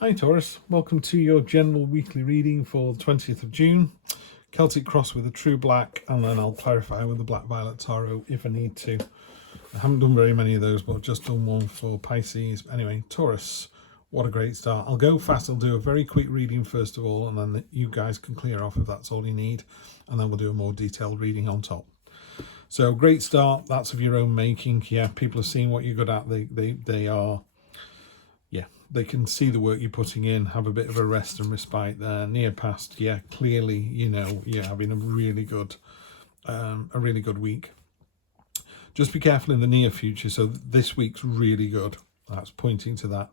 Hi Taurus, welcome to your general weekly reading for the 20th of June. Celtic cross with a true black, and then I'll clarify with the black violet tarot if I need to. I haven't done very many of those, but I've just done one for Pisces. Anyway, Taurus, what a great start. I'll go fast, I'll do a very quick reading first of all, and then you guys can clear off if that's all you need, and then we'll do a more detailed reading on top. So great start, that's of your own making. Yeah, people are seeing what you're good at. They are, yeah, they can see the work you're putting in, have a bit of a rest and respite there. Near past, yeah, clearly, you're having a really good week. Just be careful in the near future. So this week's really good. That's pointing to that.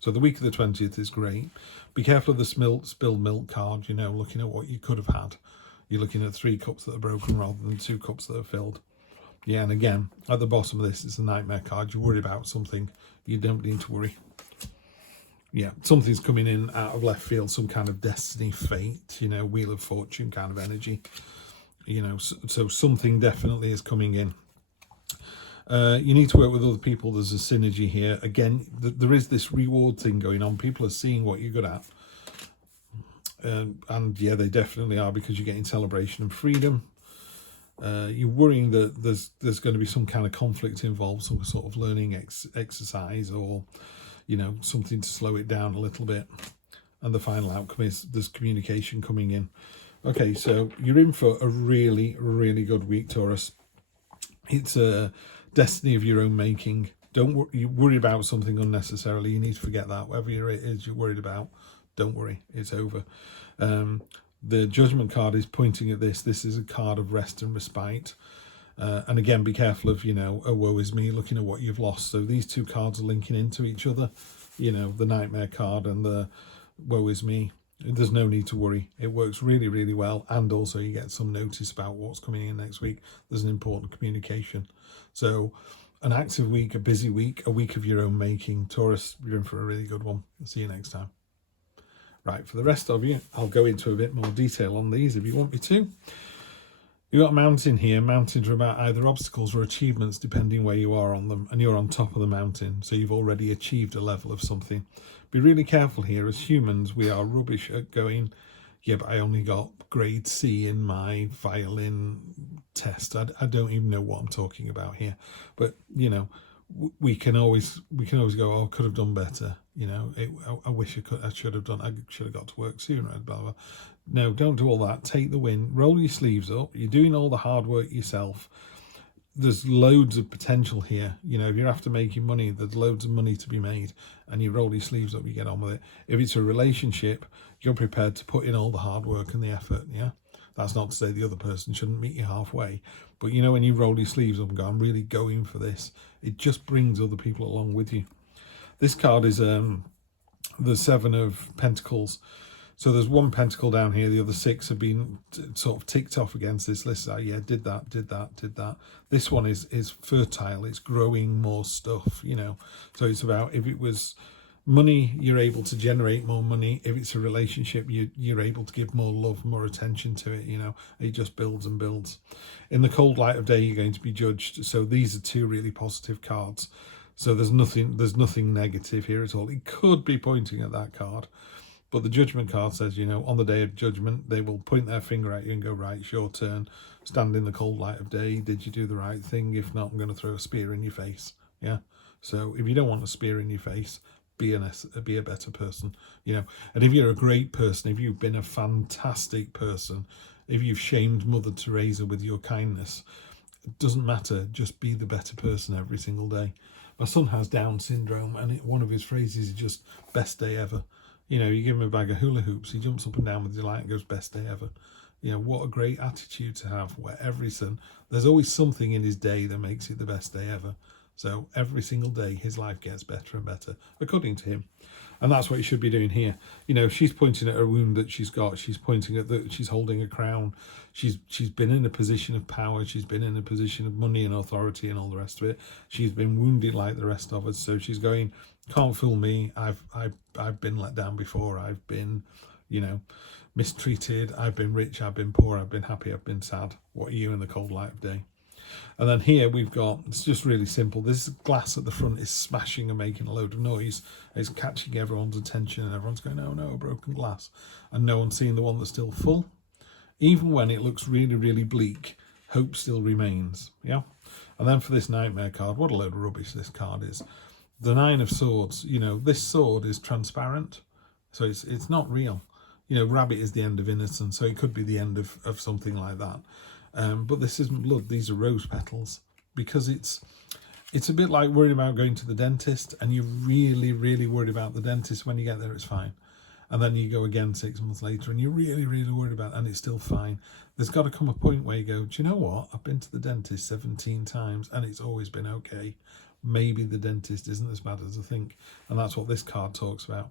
So the week of the 20th is great. Be careful of the spilled milk card, looking at what you could have had. You're looking at 3 cups that are broken rather than 2 cups that are filled. Yeah, and again, at the bottom of this, it's a nightmare card. You worry about something, you don't need to worry. Yeah, something's coming in out of left field, some kind of destiny, fate, Wheel of Fortune kind of energy. So something definitely is coming in. You need to work with other people. There's a synergy here. Again, there is this reward thing going on. People are seeing what you're good at. And yeah, they definitely are, because you're getting celebration and freedom. You're worrying that there's going to be some kind of conflict involved, some sort of learning exercise, or something to slow it down a little bit. And the final outcome is there's communication coming in. Okay, so you're in for a really, really good week, Taurus. It's a destiny of your own making. Don't worry about something unnecessarily. You need to forget that. Whatever it is you're worried about, don't worry. It's over. The Judgment card is pointing at this. This is a card of rest and respite. And again, be careful of, a woe is me, looking at what you've lost. So these two cards are linking into each other, the nightmare card and the woe is me. There's no need to worry. It works really, really well. And also you get some notice about what's coming in next week. There's an important communication. So an active week, a busy week, a week of your own making. Taurus, you're in for a really good one. See you next time. Right, for the rest of you, I'll go into a bit more detail on these if you want me to. You've got a mountain here. Mountains are about either obstacles or achievements, depending where you are on them, and you're on top of the mountain, so you've already achieved a level of something. Be really careful here. As humans, we are rubbish at going, yeah, but I only got grade C in my violin test. I don't even know what I'm talking about here, but we can always go, oh, I could have done better. I wish I should have got to work sooner, blah, blah. No, don't do all that. Take the win, roll your sleeves up. You're doing all the hard work yourself. There's loads of potential here. If you're after making money, there's loads of money to be made, and you roll your sleeves up, you get on with it. If it's a relationship, you're prepared to put in all the hard work and the effort. Yeah, that's not to say the other person shouldn't meet you halfway, but when you roll your sleeves up and go, I'm really going for this, it just brings other people along with you. This card is the 7 of Pentacles. So there's 1 pentacle down here. The other 6 have been sort of ticked off against this list. Yeah, did that. This one is fertile. It's growing more stuff, So it's about, if it was money, you're able to generate more money. If it's a relationship, you're able to give more love, more attention to it. It just builds and builds. In the cold light of day, you're going to be judged. So these are 2 really positive cards. So there's nothing negative here at all. It could be pointing at that card. But the Judgment card says, on the day of judgment, they will point their finger at you and go, right, it's your turn. Stand in the cold light of day. Did you do the right thing? If not, I'm going to throw a spear in your face. Yeah. So if you don't want a spear in your face, be a better person, And if you're a great person, if you've been a fantastic person, if you've shamed Mother Teresa with your kindness, it doesn't matter. Just be the better person every single day. My son has Down syndrome, and one of his phrases is just best day ever. You give him a bag of hula hoops, he jumps up and down with delight and goes, best day ever. What a great attitude to have, where there's always something in his day that makes it the best day ever. So every single day his life gets better and better, according to him. And that's what you should be doing here. She's pointing at a wound that she's got. She's pointing at that she's holding a crown. She's been in a position of power. She's been in a position of money and authority and all the rest of it. She's been wounded like the rest of us. So she's going, can't fool me. I've been let down before. I've been, mistreated. I've been rich. I've been poor. I've been happy. I've been sad. What are you in the cold light of day? And then here we've got, it's just really simple. This glass at the front is smashing and making a load of noise. It's catching everyone's attention and everyone's going, oh no, broken glass. And no one's seeing the one that's still full. Even when it looks really, really bleak, hope still remains. Yeah. And then for this nightmare card, what a load of rubbish this card is. The Nine of Swords, you know, this sword is transparent. So it's not real. You know, rabbit is the end of innocence, so it could be the end of something like that. But this isn't blood, these are rose petals, because it's a bit like worrying about going to the dentist, and you're really, really worried about the dentist. When you get there, it's fine. And then you go again 6 months later, and you're really, really worried about it, and it's still fine. There's got to come a point where you go, do you know what? I've been to the dentist 17 times, and it's always been okay. Maybe the dentist isn't as bad as I think. And that's what this card talks about.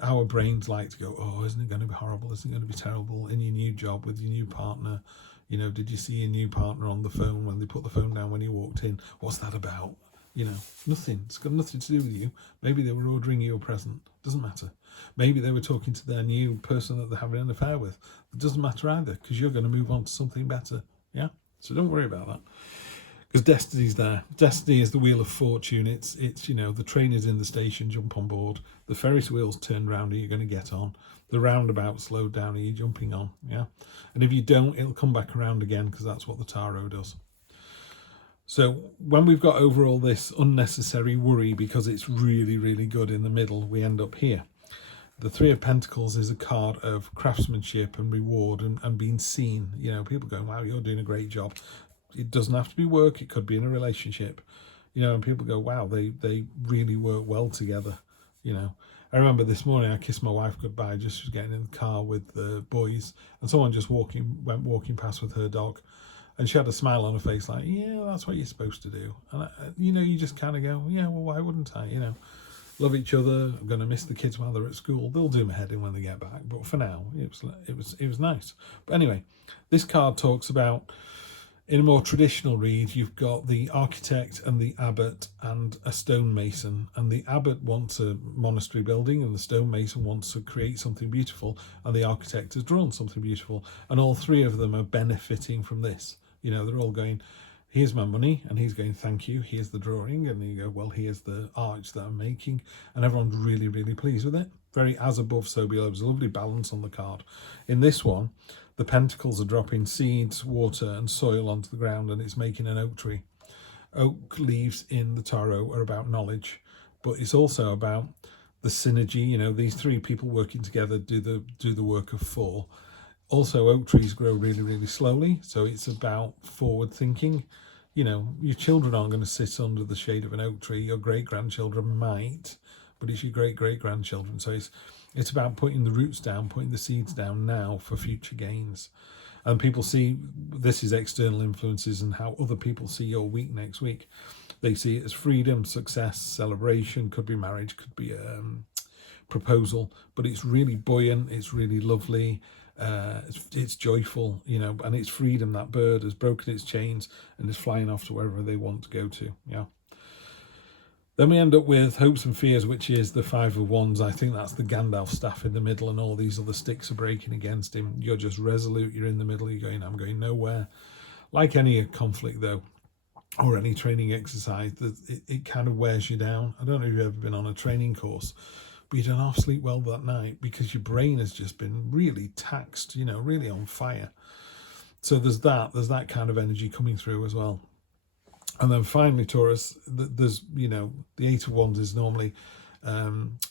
Our brains like to go, oh, isn't it going to be horrible? Isn't it going to be terrible in your new job with your new partner? You know, did you see your new partner on the phone when they put the phone down when you walked in? What's that about? You know, nothing. It's got nothing to do with you. Maybe they were ordering you a present. Doesn't matter. Maybe they were talking to their new person that they're having an affair with. It doesn't matter either, because you're going to move on to something better. Yeah? So don't worry about that. Because destiny's there. Destiny is the wheel of fortune. It's you know, the train is in the station, jump on board. The Ferris wheel's turned round, are you going to get on? The roundabout slowed down, are you jumping on? Yeah. And if you don't, it'll come back around again, because that's what the tarot does. So when we've got over all this unnecessary worry, because it's really, really good in the middle, we end up here. The Three of Pentacles is a card of craftsmanship and reward and being seen. You know, people going, wow, you're doing a great job. It doesn't have to be work. It could be in a relationship, you know, and people go, wow, they really work well together. You know, I remember this morning I kissed my wife goodbye, just getting in the car with the boys, and someone just went walking past with her dog, and she had a smile on her face like, yeah, that's what you're supposed to do. And you know, you just kind of go, yeah, well, why wouldn't I? You know, love each other. I'm going to miss the kids while they're at school. They'll do my head in when they get back, but for now it was nice. But anyway, this card talks about, in a more traditional read, you've got the architect and the abbot and a stonemason. And the abbot wants a monastery building, and the stonemason wants to create something beautiful, and the architect has drawn something beautiful. And all three of them are benefiting from this. You know, they're all going, here's my money, and he's going, thank you, here's the drawing. And you go, well, here's the arch that I'm making. And everyone's really, really pleased with it. Very as above, so below. There's a lovely balance on the card. In this one, the pentacles are dropping seeds, water and soil onto the ground, and it's making an oak tree. Oak leaves in the tarot are about knowledge, but it's also about the synergy. You know, these three people working together do the work of four. Also, oak trees grow really, really slowly, so it's about forward thinking. You know, your children aren't going to sit under the shade of an oak tree. Your great-grandchildren might, but it's your great-great-grandchildren. So it's about putting the roots down, putting the seeds down now for future gains. And people see this is external influences and how other people see your week next week. They see it as freedom, success, celebration, could be marriage, could be proposal, but it's really buoyant, it's really lovely, it's joyful, you know, and it's freedom. That bird has broken its chains and is flying off to wherever they want to go to. Yeah. Then we end up with hopes and fears, which is the Five of Wands. I think that's the Gandalf staff in the middle, and all these other sticks are breaking against him. You're just resolute. You're in the middle. You're going, I'm going nowhere. Like any conflict, though, or any training exercise, it kind of wears you down. I don't know if you've ever been on a training course, but you don't half sleep well that night because your brain has just been really taxed, you know, really on fire. So there's that kind of energy coming through as well. And then finally, Taurus, there's, you know, the Eight of Wands is normally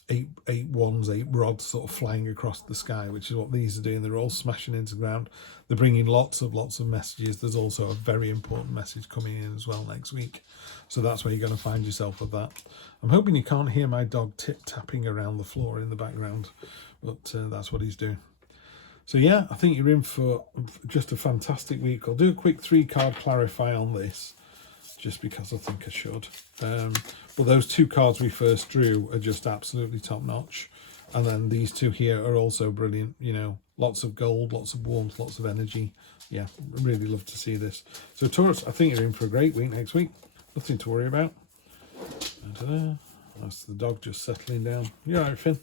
eight wands, 8 rods sort of flying across the sky, which is what these are doing. They're all smashing into the ground. They're bringing lots of messages. There's also a very important message coming in as well next week. So that's where you're going to find yourself with that. I'm hoping you can't hear my dog tip-tapping around the floor in the background, but that's what he's doing. So yeah, I think you're in for just a fantastic week. I'll do a quick 3-card clarify on this, just because I think I should. But those 2 cards we first drew are just absolutely top notch. And then these 2 here are also brilliant. You know, lots of gold, lots of warmth, lots of energy. Yeah, really love to see this. So Taurus, I think you're in for a great week next week. Nothing to worry about. I don't know. That's the dog just settling down. You all right, Finn?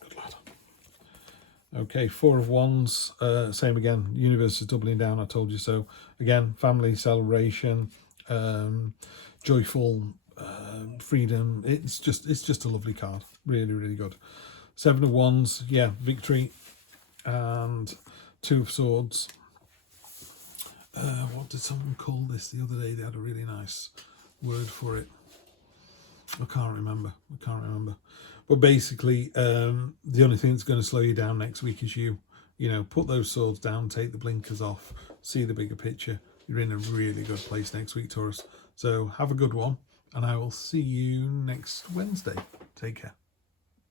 Good lad. Okay, Four of Wands, same again. Universe is doubling down. I told you so. Again, family celebration, joyful, freedom. It's just a lovely card. Really, really good. Seven of Wands, yeah, victory, and Two of Swords. What did someone call this the other day? They had a really nice word for it. I can't remember. But basically, the only thing that's going to slow you down next week is you know, put those swords down, take the blinkers off, see the bigger picture. You're in a really good place next week, Taurus. So have a good one, and I will see you next Wednesday. Take care.